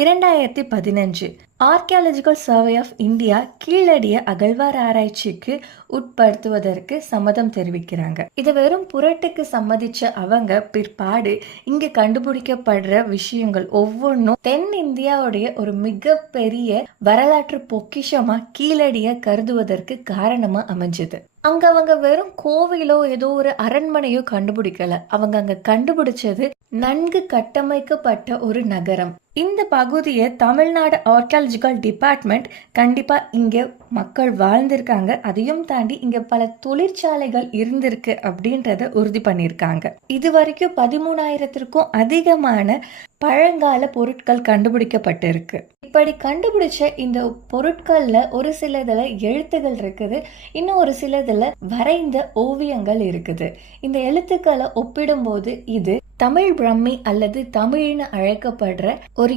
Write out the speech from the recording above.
2015 archaeological survey of India கீழடிய அகழ்வார் ஆராய்ச்சிக்கு உட்படுத்துவதற்கு சம்மதம் தெரிவிக்கிறாங்க. இது வெறும் புரட்டுக்கு சம்மதிச்ச அவங்க பிற்பாடு இங்க கண்டுபிடிக்கப்படுற விஷயங்கள் ஒவ்வொன்றும் தென் இந்தியாவுடைய ஒரு மிகப்பெரிய வரலாற்று பொக்கிஷமா கீழடிய கருதுவதற்கு காரணமா அமைஞ்சது. அவங்க வெறும் கோவிலோ ஏதோ ஒரு அரண்மனையோ கண்டுபிடிக்கல. அவங்க அங்க கண்டுபிடிச்சது நன்கு கட்டமைக்கப்பட்ட ஒரு நகரம். இந்த பகுதியை தமிழ்நாடு ஆர்கியாலஜிக்கல் டிபார்ட்மெண்ட் கண்டிப்பா இங்க மக்கள் வாழ்ந்திருக்காங்க, அதையும் தாண்டி இங்க பல தொழிற்சாலைகள் இருந்திருக்கு அப்படின்றத உறுதி பண்ணியிருக்காங்க. இது வரைக்கும் 13,000க்கும் அதிகமான பழங்கால பொருட்கள் கண்டுபிடிக்கப்பட்டிருக்கு. இப்படி கண்டுபிடிச்ச இந்த பொருட்கள்ல ஒரு சிலதுல எழுத்துகள் இருக்குது, இன்னும் ஒரு சிலதுல வரைந்த ஓவியங்கள் இருக்குது. இந்த எழுத்துக்களை ஒப்பிடும்போது இது தமிழ் பிரம்மி அல்லது தமிழ்னு அழைக்கப்படுற ஒரு